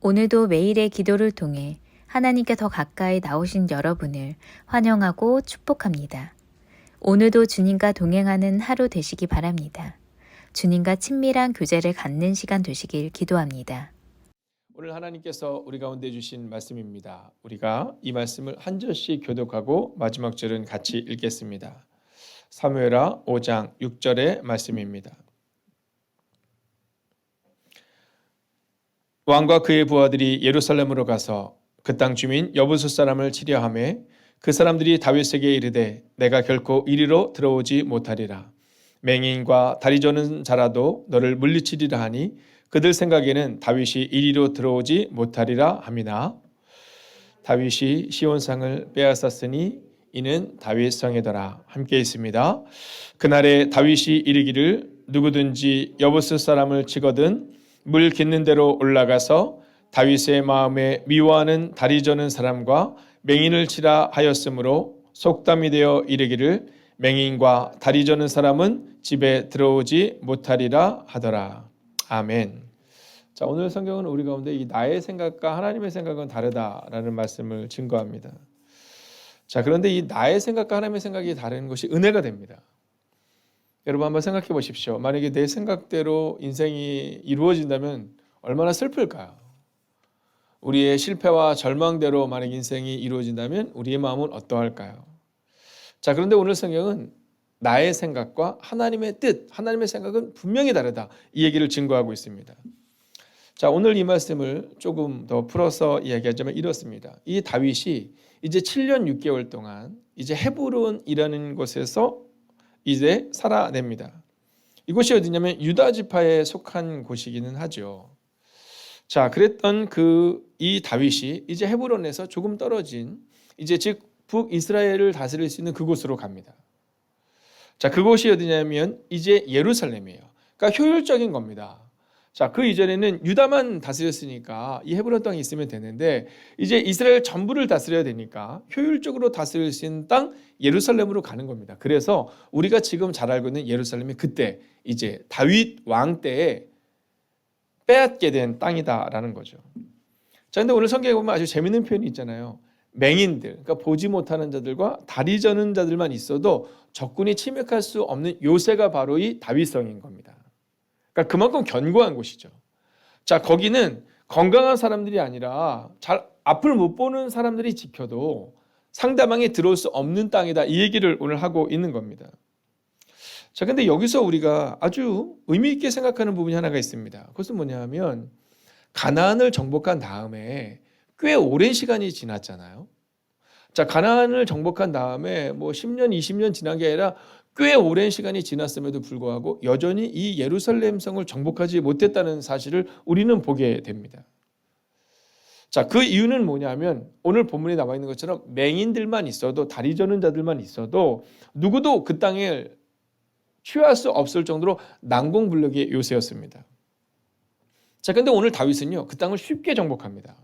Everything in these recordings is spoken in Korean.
오늘도 매일의 기도를 통해 하나님께 더 가까이 나오신 여러분을 환영하고 축복합니다. 오늘도 주님과 동행하는 하루 되시기 바랍니다. 주님과 친밀한 교제를 갖는 시간 되시길 기도합니다. 오늘 하나님께서 우리 가운데 주신 말씀입니다. 우리가 이 말씀을 한 절씩 교독하고 마지막 절은 같이 읽겠습니다. 사무엘하 5장 6절의 말씀입니다. 왕과 그의 부하들이 예루살렘으로 가서 그 땅 주민 여부수 사람을 치려하매 그 사람들이 다윗에게 이르되 내가 결코 이리로 들어오지 못하리라. 맹인과 다리 저는 자라도 너를 물리치리라 하니 그들 생각에는 다윗이 이리로 들어오지 못하리라 함이나 다윗이 시온상을 빼앗았으니 이는 다윗 성이더라. 함께 있습니다. 그날에 다윗이 이르기를 누구든지 여부수 사람을 치거든 물 깃는 대로 올라가서 다윗의 마음에 미워하는 다리 저는 사람과 맹인을 치라 하였으므로 속담이 되어 이르기를 맹인과 다리 저는 사람은 집에 들어오지 못하리라 하더라. 아멘. 자, 오늘 성경은 우리 가운데 이 나의 생각과 하나님의 생각은 다르다라는 말씀을 증거합니다. 자, 그런데 이 나의 생각과 하나님의 생각이 다른 것이 은혜가 됩니다. 여러분 한번 생각해 보십시오. 만약에 내 생각대로 인생이 이루어진다면 얼마나 슬플까요? 우리의 실패와 절망대로 만약 인생이 이루어진다면 우리의 마음은 어떠할까요? 자, 그런데 오늘 성경은 나의 생각과 하나님의 뜻, 하나님의 생각은 분명히 다르다. 이 얘기를 증거하고 있습니다. 자, 오늘 이 말씀을 조금 더 풀어서 이야기하자면 이렇습니다. 이 다윗이 이제 7년 6개월 동안 이제 헤브론이라는 곳에서 이제 살아냅니다. 이곳이 어디냐면 유다 지파에 속한 곳이기는 하죠. 자, 그랬던 이 다윗이 이제 헤브론에서 조금 떨어진 이제 즉 북이스라엘을 다스릴 수 있는 그곳으로 갑니다. 자, 그곳이 어디냐면 이제 예루살렘이에요. 그러니까 효율적인 겁니다. 자, 그 이전에는 유다만 다스렸으니까 이 헤브론 땅에 있으면 되는데 이제 이스라엘 전부를 다스려야 되니까 효율적으로 다스릴 수 있는 땅 예루살렘으로 가는 겁니다. 그래서 우리가 지금 잘 알고 있는 예루살렘이 그때 이제 다윗 왕 때에 빼앗게 된 땅이다라는 거죠. 자, 근데 오늘 성경에 보면 아주 재밌는 표현이 있잖아요. 맹인들, 그러니까 보지 못하는 자들과 다리 저는 자들만 있어도 적군이 침략할 수 없는 요새가 바로 이 다윗성인 겁니다. 그러니까 그만큼 견고한 곳이죠. 자, 거기는 건강한 사람들이 아니라 잘 앞을 못 보는 사람들이 지켜도 상대방이 들어올 수 없는 땅이다. 이 얘기를 오늘 하고 있는 겁니다. 자, 근데 여기서 우리가 아주 의미 있게 생각하는 부분이 하나가 있습니다. 그것은 뭐냐면 가나안을 정복한 다음에 꽤 오랜 시간이 지났잖아요. 자, 가나안을 정복한 다음에 뭐 10년, 20년 지난 게 아니라 꽤 오랜 시간이 지났음에도 불구하고 여전히 이 예루살렘 성을 정복하지 못했다는 사실을 우리는 보게 됩니다. 자, 그 이유는 뭐냐면 오늘 본문에 나와 있는 것처럼 맹인들만 있어도 다리 저는 자들만 있어도 누구도 그 땅을 취할 수 없을 정도로 난공불락의 요새였습니다. 자, 근데 오늘 다윗은요, 그 땅을 쉽게 정복합니다.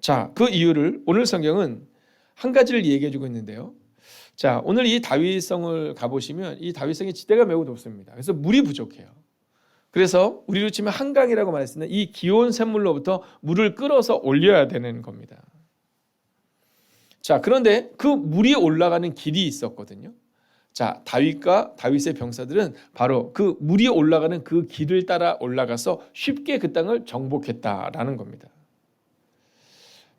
자, 그 이유를 오늘 성경은 한 가지를 얘기해 주고 있는데요. 자, 오늘 이 다윗성을 가보시면 이 다윗성의 지대가 매우 높습니다. 그래서 물이 부족해요. 그래서 우리로 치면 한강이라고 말했으면 이 기온 샘물로부터 물을 끌어서 올려야 되는 겁니다. 자, 그런데 그 물이 올라가는 길이 있었거든요. 자, 다윗과 다윗의 병사들은 바로 그 물이 올라가는 그 길을 따라 올라가서 쉽게 그 땅을 정복했다라는 겁니다.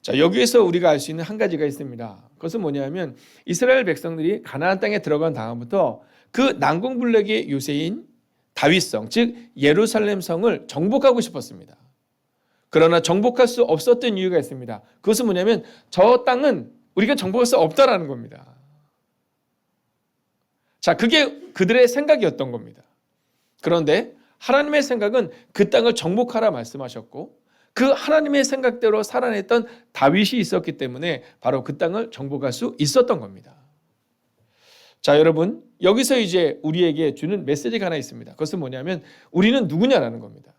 자, 여기에서 우리가 알 수 있는 한 가지가 있습니다. 그것은 뭐냐면 이스라엘 백성들이 가나안 땅에 들어간 다음부터 그 난공불락의 요새인 다윗성, 즉 예루살렘 성을 정복하고 싶었습니다. 그러나 정복할 수 없었던 이유가 있습니다. 그것은 뭐냐면 저 땅은 우리가 정복할 수 없다라는 겁니다. 자, 그게 그들의 생각이었던 겁니다. 그런데 하나님의 생각은 그 땅을 정복하라 말씀하셨고 그 하나님의 생각대로 살아냈던 다윗이 있었기 때문에 바로 그 땅을 정복할 수 있었던 겁니다. 자, 여러분, 여기서 이제 우리에게 주는 메시지가 하나 있습니다. 그것은 뭐냐면 우리는 누구냐라는 겁니다.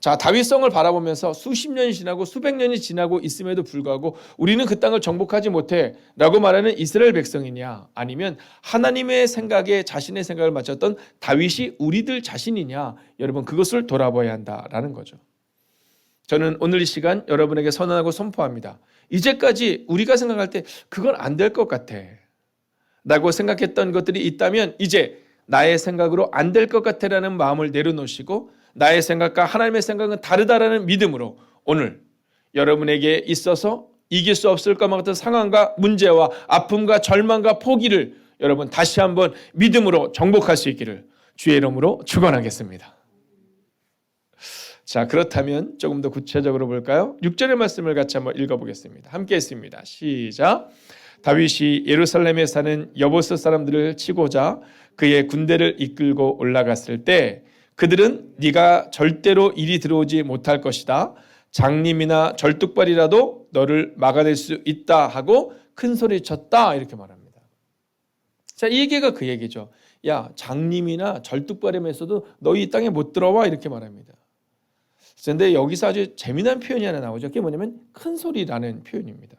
자, 다윗성을 바라보면서 수십 년이 지나고 수백 년이 지나고 있음에도 불구하고 우리는 그 땅을 정복하지 못해 라고 말하는 이스라엘 백성이냐, 아니면 하나님의 생각에 자신의 생각을 맞췄던 다윗이 우리들 자신이냐, 여러분 그것을 돌아봐야 한다라는 거죠. 저는 오늘 이 시간 여러분에게 선언하고 선포합니다. 이제까지 우리가 생각할 때 그건 안 될 것 같아 라고 생각했던 것들이 있다면 이제 나의 생각으로 안 될 것 같아라는 마음을 내려놓으시고 나의 생각과 하나님의 생각은 다르다라는 믿음으로 오늘 여러분에게 있어서 이길 수 없을 것만 같은 상황과 문제와 아픔과 절망과 포기를 여러분 다시 한번 믿음으로 정복할 수 있기를 주의 이름으로 축원하겠습니다. 자, 그렇다면 조금 더 구체적으로 볼까요? 6절의 말씀을 같이 한번 읽어보겠습니다. 함께 했습니다. 시작. 다윗이 예루살렘에 사는 여보스 사람들을 치고자 그의 군대를 이끌고 올라갔을 때 그들은 네가 절대로 이리 들어오지 못할 것이다. 장님이나 절뚝발이라도 너를 막아낼 수 있다 하고 큰 소리 쳤다 이렇게 말합니다. 자, 이 얘기가 그 얘기죠. 야, 장님이나 절뚝발임에서도 너희 이 땅에 못 들어와 이렇게 말합니다. 그런데 여기서 아주 재미난 표현이 하나 나오죠. 그게 뭐냐면 큰 소리라는 표현입니다.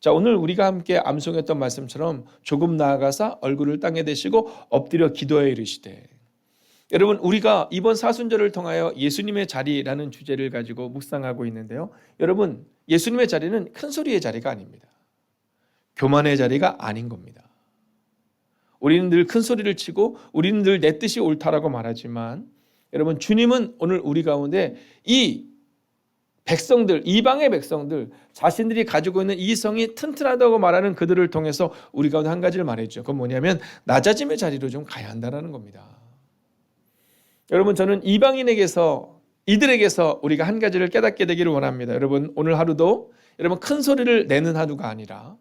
자, 오늘 우리가 함께 암송했던 말씀처럼 조금 나아가서 얼굴을 땅에 대시고 엎드려 기도하여 이르시되 여러분 우리가 이번 사순절을 통하여 예수님의 자리라는 주제를 가지고 묵상하고 있는데요. 여러분 예수님의 자리는 큰 소리의 자리가 아닙니다. 교만의 자리가 아닌 겁니다. 우리는 늘 큰 소리를 치고 우리는 늘 내 뜻이 옳다라고 말하지만 여러분 주님은 오늘 우리 가운데 이 백성들, 이방의 백성들, 자신들이 가지고 있는 이 성이 튼튼하다고 말하는 그들을 통해서 우리 가운데 한 가지를 말했죠. 그건 뭐냐면 낮아짐의 자리로 좀 가야 한다는 겁니다. 여러분 저는 이방인에게서 이들에게서 우리가 한 가지를 깨닫게 되기를 원합니다. 여러분 오늘 하루도 여러분 큰 소리를 내는 하루가 아니라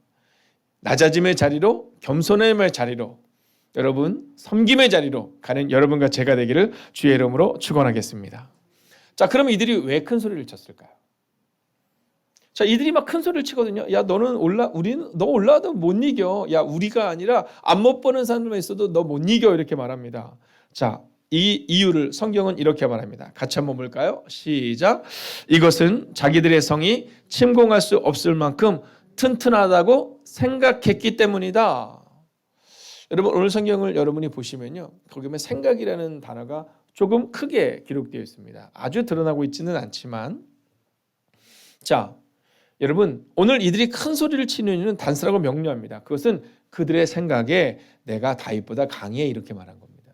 낮아짐의 자리로 겸손함의 자리로 여러분 섬김의 자리로 가는 여러분과 제가 되기를 주의 이름으로 축원하겠습니다. 자, 그러면 이들이 왜 큰 소리를 쳤을까요? 자, 이들이 막 큰 소리를 치거든요. 야, 너는 너 올라와도 못 이겨. 야, 우리가 아니라 안 못 보는 사람만 있어도 너 못 이겨 이렇게 말합니다. 자, 이 이유를 성경은 이렇게 말합니다. 같이 한번 볼까요? 시작. 이것은 자기들의 성이 침공할 수 없을 만큼 튼튼하다고 생각했기 때문이다. 여러분 오늘 성경을 여러분이 보시면요. 거기 보면 생각이라는 단어가 조금 크게 기록되어 있습니다. 아주 드러나고 있지는 않지만 자, 여러분 오늘 이들이 큰 소리를 치는 이유는 단순하고 명료합니다. 그것은 그들의 생각에 내가 다윗보다 강해 이렇게 말한 겁니다.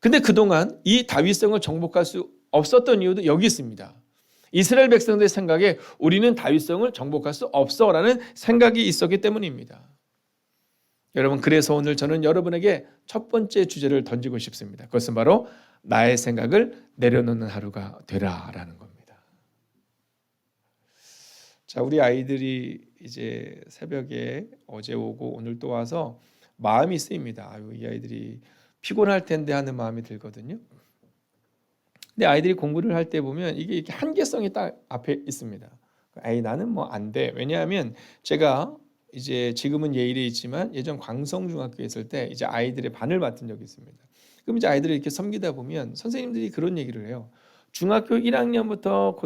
근데 그동안 이 다윗성을 정복할 수 없었던 이유도 여기 있습니다. 이스라엘 백성들의 생각에 우리는 다윗성을 정복할 수 없어라는 생각이 있었기 때문입니다. 여러분 그래서 오늘 저는 여러분에게 첫 번째 주제를 던지고 싶습니다. 그것은 바로 나의 생각을 내려놓는 하루가 되라라는 겁니다. 자, 우리 아이들이 이제 새벽에 어제 오고 오늘 또 와서 마음이 쓰입니다. 아유, 이 아이들이 피곤할 텐데 하는 마음이 들거든요. 근데 아이들이 공부를 할 때 보면 이게 이렇게 한계성이 딱 앞에 있습니다. 에이, 나는 뭐 안 돼. 왜냐하면 제가 이제 지금은 예일에 있지만 예전 광성중학교에 있을 때 이제 아이들의 반을 맡은 적이 있습니다. 그럼 이제 아이들을 이렇게 섬기다 보면 선생님들이 그런 얘기를 해요. 중학교 1학년부터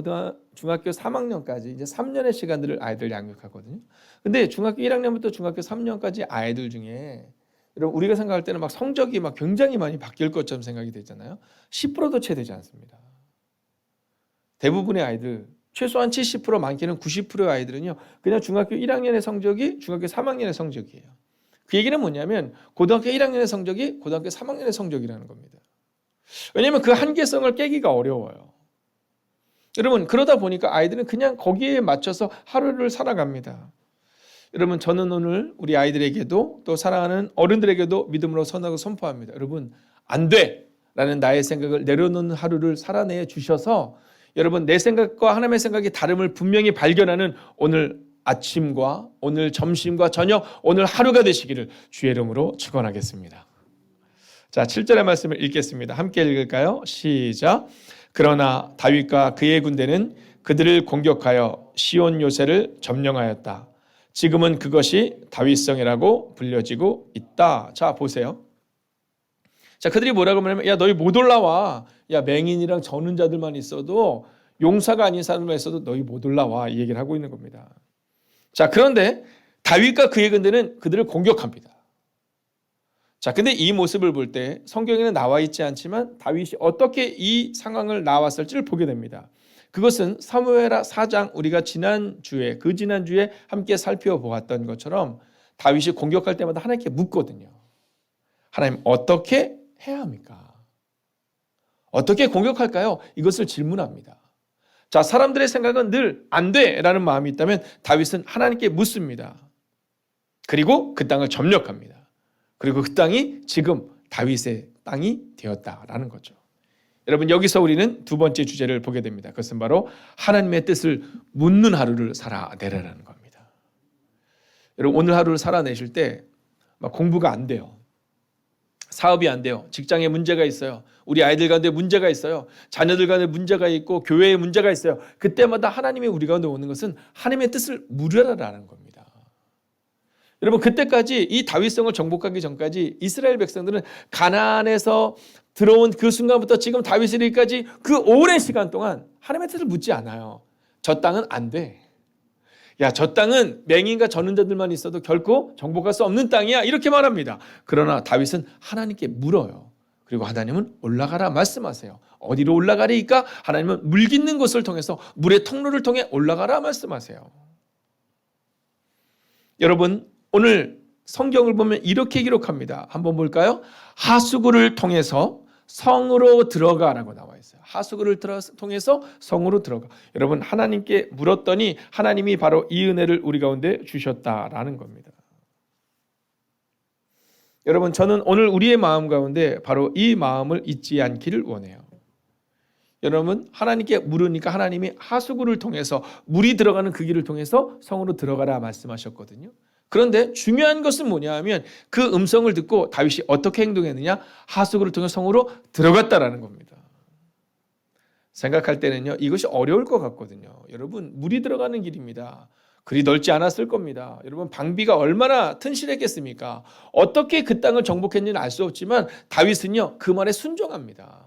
중학교 3학년까지 이제 3년의 시간들을 아이들 양육하거든요. 근데 중학교 1학년부터 중학교 3년까지 아이들 중에 여러분 우리가 생각할 때는 막 성적이 막 굉장히 많이 바뀔 것처럼 생각이 되잖아요. 10%도 채 되지 않습니다. 대부분의 아이들 최소한 70% 많게는 90%의 아이들은요. 그냥 중학교 1학년의 성적이 중학교 3학년의 성적이에요. 그 얘기는 뭐냐면 고등학교 1학년의 성적이 고등학교 3학년의 성적이라는 겁니다. 왜냐하면 그 한계성을 깨기가 어려워요. 여러분 그러다 보니까 아이들은 그냥 거기에 맞춰서 하루를 살아갑니다. 여러분 저는 오늘 우리 아이들에게도 또 사랑하는 어른들에게도 믿음으로 선하고 선포합니다. 여러분 안 돼! 라는 나의 생각을 내려놓는 하루를 살아내 주셔서 여러분 내 생각과 하나님의 생각이 다름을 분명히 발견하는 오늘 아침과 오늘 점심과 저녁 오늘 하루가 되시기를 주의 이름으로 축원하겠습니다. 자, 7절의 말씀을 읽겠습니다. 함께 읽을까요? 시작. 그러나 다윗과 그의 군대는 그들을 공격하여 시온 요새를 점령하였다. 지금은 그것이 다윗성이라고 불려지고 있다. 자, 보세요. 자, 그들이 뭐라고 하냐면 야, 너희 못 올라와. 야, 맹인이랑 저는 자들만 있어도 용사가 아닌 사람만 있어도 너희 못 올라와. 이 얘기를 하고 있는 겁니다. 자, 그런데 다윗과 그의 군대는 그들을 공격합니다. 자, 근데 이 모습을 볼 때 성경에는 나와 있지 않지만 다윗이 어떻게 이 상황을 나왔을지를 보게 됩니다. 그것은 사무엘하 4장 우리가 지난주에 함께 살펴보았던 것처럼 다윗이 공격할 때마다 하나님께 묻거든요. 하나님 어떻게 해야 합니까? 어떻게 공격할까요? 이것을 질문합니다. 자, 사람들의 생각은 늘 안 돼라는 마음이 있다면 다윗은 하나님께 묻습니다. 그리고 그 땅을 점령합니다. 그리고 그 땅이 지금 다윗의 땅이 되었다라는 거죠. 여러분, 여기서 우리는 두 번째 주제를 보게 됩니다. 그것은 바로 하나님의 뜻을 묻는 하루를 살아내라는 겁니다. 여러분, 오늘 하루를 살아내실 때 막 공부가 안 돼요. 사업이 안 돼요. 직장에 문제가 있어요. 우리 아이들 가운데 문제가 있어요. 자녀들 가운데 문제가 있고 교회에 문제가 있어요. 그때마다 하나님이 우리 가운데 오는 것은 하나님의 뜻을 물으라라는 겁니다. 여러분, 그때까지 이 다윗성을 정복하기 전까지 이스라엘 백성들은 가나안에서 들어온 그 순간부터 지금 다윗에 이르기까지 그 오랜 시간 동안 하나님의 뜻을 묻지 않아요. 저 땅은 안 돼. 야, 저 땅은 맹인과 전능자들만 있어도 결코 정복할 수 없는 땅이야. 이렇게 말합니다. 그러나 다윗은 하나님께 물어요. 그리고 하나님은 올라가라 말씀하세요. 어디로 올라가리까? 하나님은 물 깃는 곳을 통해서 물의 통로를 통해 올라가라 말씀하세요. 여러분, 오늘 성경을 보면 이렇게 기록합니다. 한번 볼까요? 하수구를 통해서 성으로 들어가라고 나와 있어요. 하수구를 통해서 성으로 들어가. 여러분, 하나님께 물었더니 하나님이 바로 이 은혜를 우리 가운데 주셨다라는 겁니다. 여러분, 저는 오늘 우리의 마음 가운데 바로 이 마음을 잊지 않기를 원해요. 여러분, 하나님께 물으니까 하나님이 하수구를 통해서 물이 들어가는 그 길을 통해서 성으로 들어가라 말씀하셨거든요. 그런데 중요한 것은 뭐냐 하면 그 음성을 듣고 다윗이 어떻게 행동했느냐? 하수구를 통해 성으로 들어갔다라는 겁니다. 생각할 때는요, 이것이 어려울 것 같거든요. 여러분, 물이 들어가는 길입니다. 그리 넓지 않았을 겁니다. 여러분, 방비가 얼마나 튼실했겠습니까? 어떻게 그 땅을 정복했는지는 알 수 없지만 다윗은요, 그 말에 순종합니다.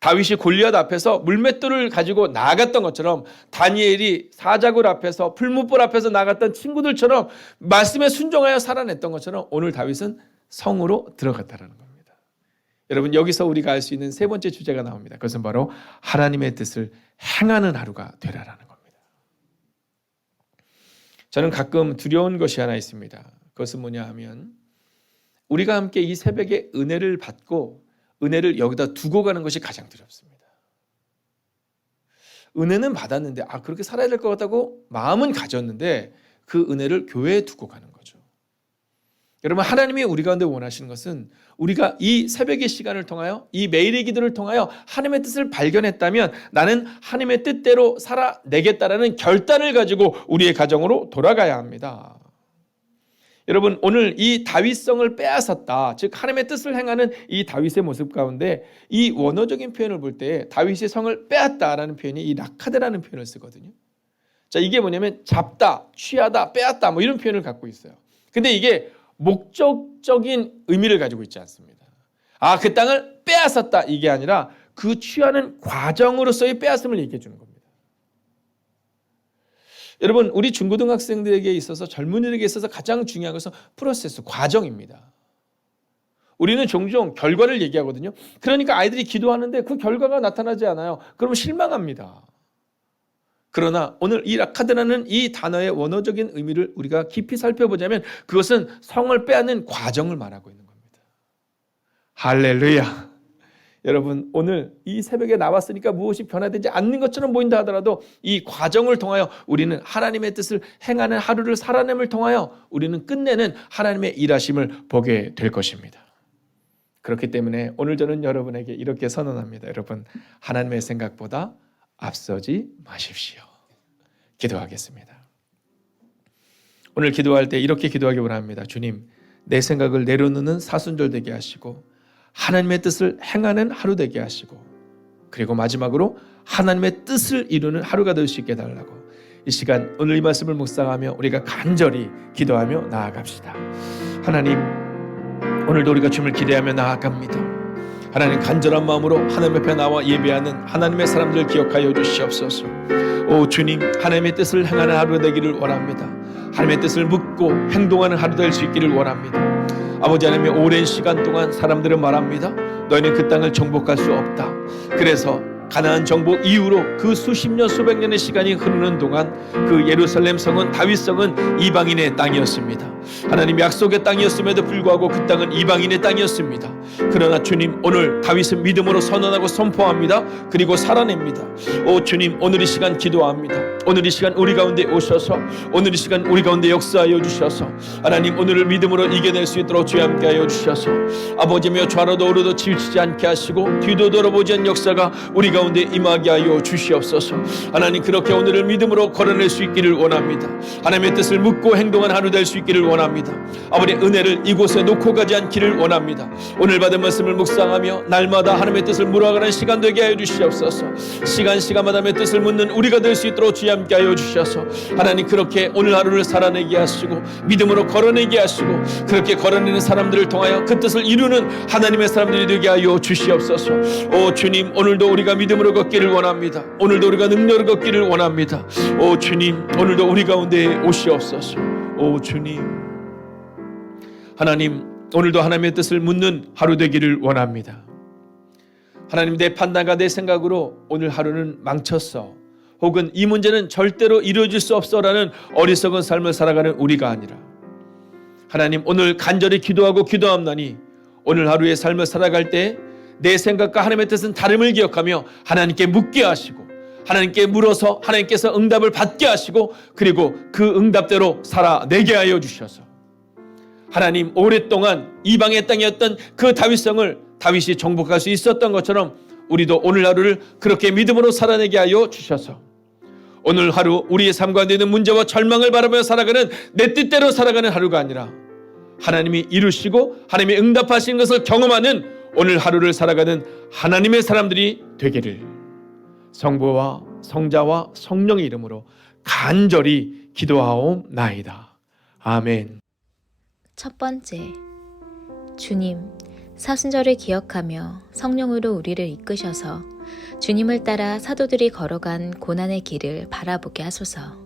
다윗이 골리앗 앞에서 물맷돌을 가지고 나아갔던 것처럼, 다니엘이 사자굴 앞에서 풀무불 앞에서 나갔던 친구들처럼 말씀에 순종하여 살아냈던 것처럼 오늘 다윗은 성으로 들어갔다는 겁니다. 여러분, 여기서 우리가 알 수 있는 세 번째 주제가 나옵니다. 그것은 바로 하나님의 뜻을 행하는 하루가 되라라는 겁니다. 저는 가끔 두려운 것이 하나 있습니다. 그것은 뭐냐 하면 우리가 함께 이 새벽에 은혜를 받고 은혜를 여기다 두고 가는 것이 가장 두렵습니다. 은혜는 받았는데 그렇게 살아야 될 것 같다고 마음은 가졌는데 그 은혜를 교회에 두고 가는 거죠. 여러분, 하나님이 우리 가운데 원하시는 것은 우리가 이 새벽의 시간을 통하여 이 매일의 기도를 통하여 하나님의 뜻을 발견했다면 나는 하나님의 뜻대로 살아내겠다라는 결단을 가지고 우리의 가정으로 돌아가야 합니다. 여러분, 오늘 이 다윗성을 빼앗았다, 즉 하나님의 뜻을 행하는 이 다윗의 모습 가운데 이 원어적인 표현을 볼 때 다윗의 성을 빼앗다라는 표현이 이 라카드라는 표현을 쓰거든요. 자, 이게 뭐냐면 잡다, 취하다, 빼앗다 이런 표현을 갖고 있어요. 근데 이게 목적적인 의미를 가지고 있지 않습니다. 그 땅을 빼앗았다 이게 아니라 그 취하는 과정으로서의 빼앗음을 얘기해 주는 겁니다. 여러분, 우리 중고등학생들에게 있어서 젊은이들에게 있어서 가장 중요한 것은 프로세스, 과정입니다. 우리는 종종 결과를 얘기하거든요. 그러니까 아이들이 기도하는데 그 결과가 나타나지 않아요. 그러면 실망합니다. 그러나 오늘 이 라카드라는 이 단어의 원어적인 의미를 우리가 깊이 살펴보자면 그것은 성을 빼앗는 과정을 말하고 있는 겁니다. 할렐루야. 여러분, 오늘 이 새벽에 나왔으니까 무엇이 변화되지 않는 것처럼 보인다 하더라도 이 과정을 통하여 우리는 하나님의 뜻을 행하는 하루를 살아냄을 통하여 우리는 끝내는 하나님의 일하심을 보게 될 것입니다. 그렇기 때문에 오늘 저는 여러분에게 이렇게 선언합니다. 여러분, 하나님의 생각보다 앞서지 마십시오. 기도하겠습니다. 오늘 기도할 때 이렇게 기도하기 원합니다. 주님, 내 생각을 내려놓는 사순절되게 하시고 하나님의 뜻을 행하는 하루 되게 하시고, 그리고 마지막으로 하나님의 뜻을 이루는 하루가 될 수 있게 해달라고 이 시간 오늘 이 말씀을 묵상하며 우리가 간절히 기도하며 나아갑시다. 하나님, 오늘도 우리가 주님을 기대하며 나아갑니다. 하나님, 간절한 마음으로 하나님 앞에 나와 예배하는 하나님의 사람들 기억하여 주시옵소서. 오 주님, 하나님의 뜻을 행하는 하루 되기를 원합니다. 하나님의 뜻을 묻고 행동하는 하루 될 수 있기를 원합니다. 아버지 하나님, 오랜 시간 동안 사람들은 말합니다. 너희는 그 땅을 정복할 수 없다. 그래서 가나안 정복 이후로 그 수십 년 수백 년의 시간이 흐르는 동안 그 예루살렘 성은 다윗 성은 이방인의 땅이었습니다. 하나님 약속의 땅이었음에도 불구하고 그 땅은 이방인의 땅이었습니다. 그러나 주님, 오늘 다윗은 믿음으로 선언하고 선포합니다. 그리고 살아냅니다. 오 주님, 오늘 이 시간 기도합니다. 오늘 이 시간 우리 가운데 오셔서 오늘 이 시간 우리 가운데 역사하여 주셔서 하나님 오늘을 믿음으로 이겨낼 수 있도록 주여 함께하여 주셔서 아버지며 좌로도 우로도 치우치지 않게 하시고 뒤도 돌아보지 않은 역사가 우리 가운데 임하게 하여 주시옵소서. 하나님 그렇게 오늘을 믿음으로 걸어낼 수 있기를 원합니다. 하나님의 뜻을 묻고 행동한 하루 될 수 있기를 원합니다. 아버지의 은혜를 이곳에 놓고 가지 않기를 원합니다. 오늘 받은 말씀을 묵상하며 날마다 하나님의 뜻을 물어가는 시간 되게 하여 주시옵소서. 시간마다 하나님의 뜻을 묻는 우리가 될 수 있도록 주여 함께 하여 주셔서 하나님 그렇게 오늘 하루를 살아내게 하시고 믿음으로 걸어내게 하시고 그렇게 걸어내는 사람들을 통하여 그 뜻을 이루는 하나님의 사람들이 되게 하여 주시옵소서. 오 주님, 오늘도 우리가 믿음으로 걷기를 원합니다. 오늘도 우리가 능력으로 걷기를 원합니다. 오 주님, 오늘도 우리 가운데 오시옵소서. 오 주님, 하나님 오늘도 하나님의 뜻을 묻는 하루 되기를 원합니다. 하나님, 내 판단과 내 생각으로 오늘 하루는 망쳤어, 혹은 이 문제는 절대로 이루어질 수 없어라는 어리석은 삶을 살아가는 우리가 아니라 하나님, 오늘 간절히 기도하고 기도함나니 오늘 하루의 삶을 살아갈 때 내 생각과 하나님의 뜻은 다름을 기억하며 하나님께 묻게 하시고 하나님께 물어서 하나님께서 응답을 받게 하시고 그리고 그 응답대로 살아내게 하여 주셔서 하나님, 오랫동안 이방의 땅이었던 그 다윗성을 다윗이 정복할 수 있었던 것처럼 우리도 오늘 하루를 그렇게 믿음으로 살아내게 하여 주셔서 오늘 하루 우리의 삶 가운데 있는 문제와 절망을 바라보며 살아가는 내 뜻대로 살아가는 하루가 아니라 하나님이 이루시고 하나님이 응답하신 것을 경험하는 오늘 하루를 살아가는 하나님의 사람들이 되기를 성부와 성자와 성령의 이름으로 간절히 기도하옵나이다. 아멘. 첫 번째, 주님, 사순절을 기억하며 성령으로 우리를 이끄셔서 주님을 따라 사도들이 걸어간 고난의 길을 바라보게 하소서.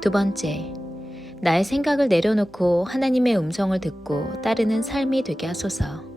두 번째, 나의 생각을 내려놓고 하나님의 음성을 듣고 따르는 삶이 되게 하소서.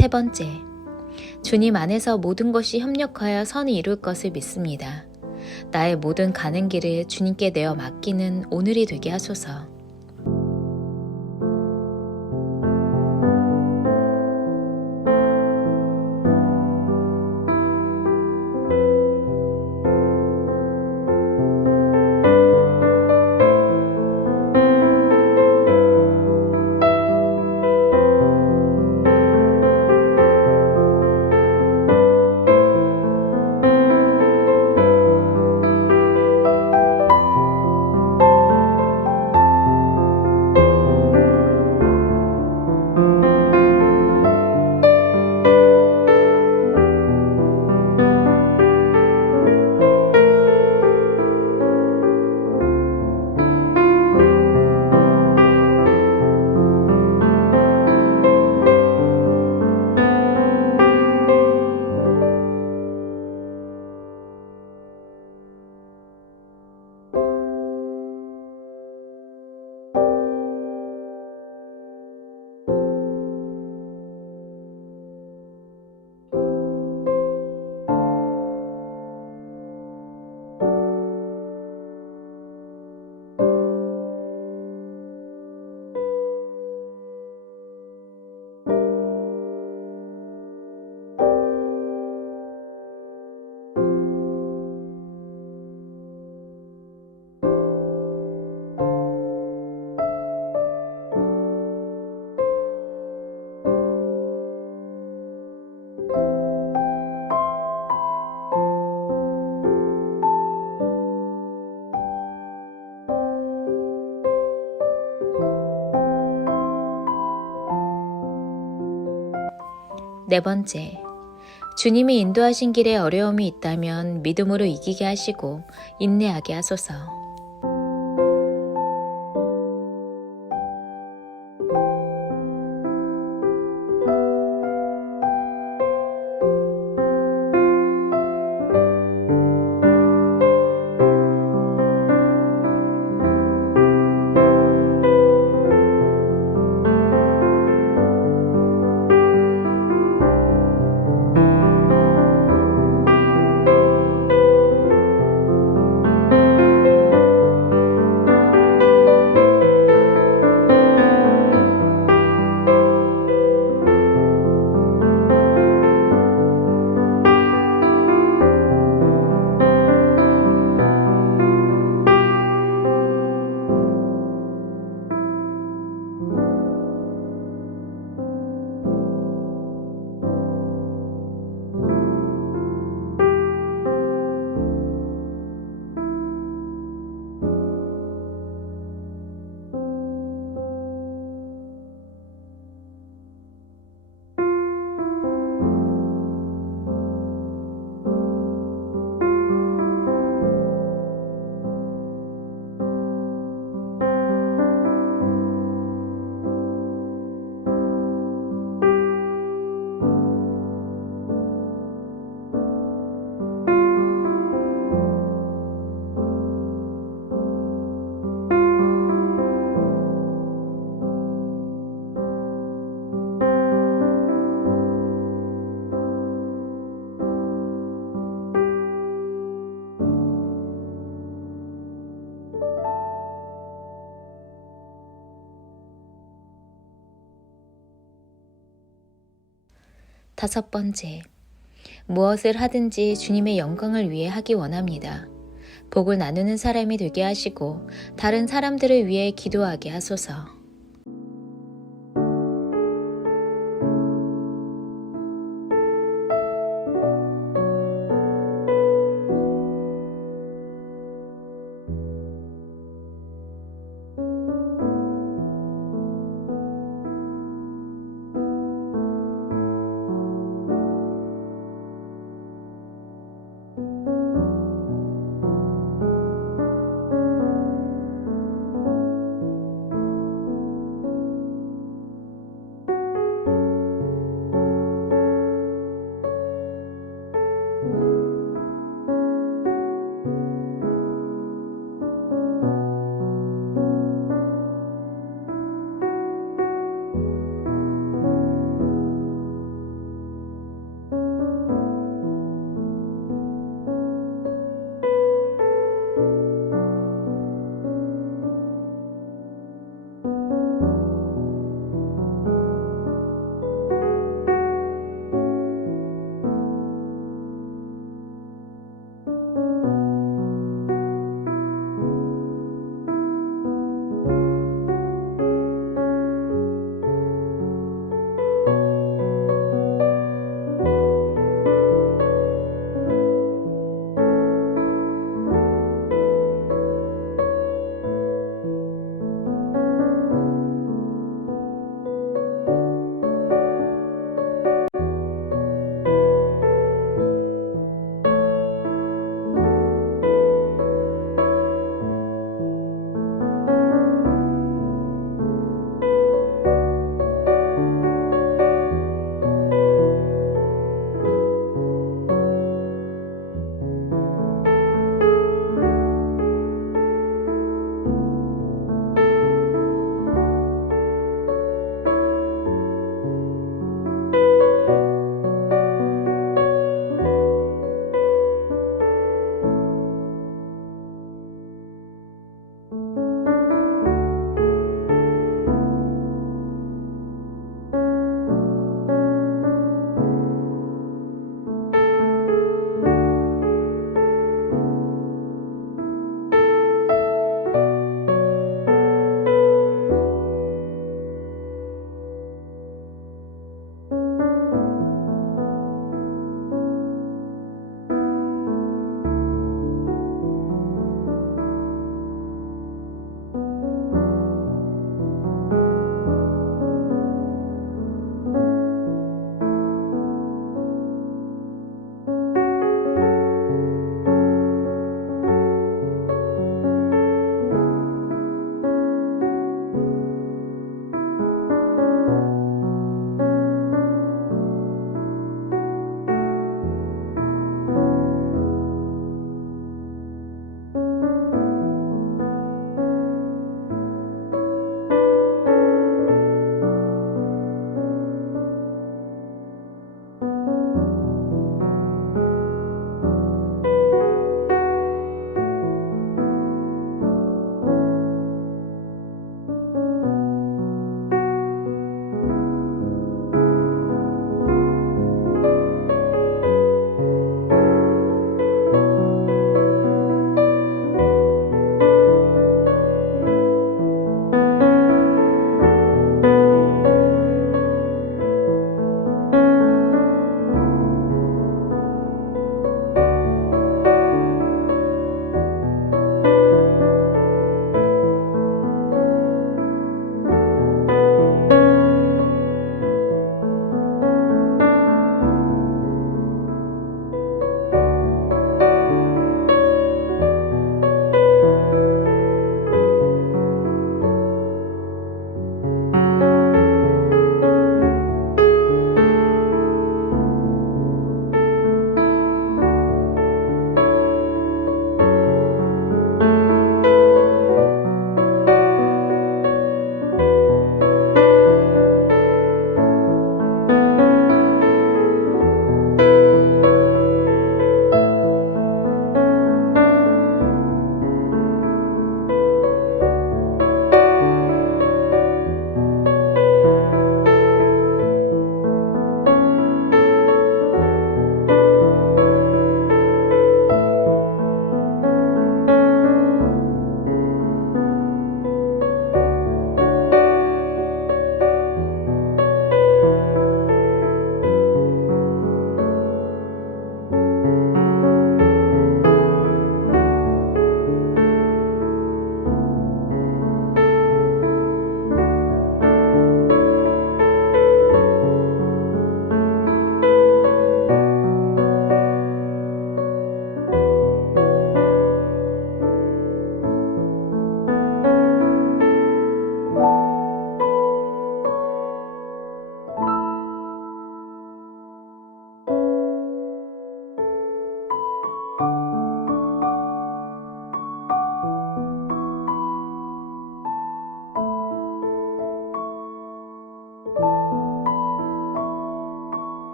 세 번째, 주님 안에서 모든 것이 협력하여 선을 이룰 것을 믿습니다. 나의 모든 가는 길을 주님께 내어 맡기는 오늘이 되게 하소서. 네 번째, 주님이 인도하신 길에 어려움이 있다면 믿음으로 이기게 하시고 인내하게 하소서. 다섯 번째, 무엇을 하든지 주님의 영광을 위해 하기 원합니다. 복을 나누는 사람이 되게 하시고 다른 사람들을 위해 기도하게 하소서.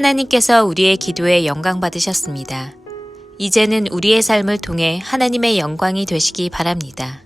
하나님께서 우리의 기도에 영광 받으셨습니다. 이제는 우리의 삶을 통해 하나님의 영광이 되시기 바랍니다.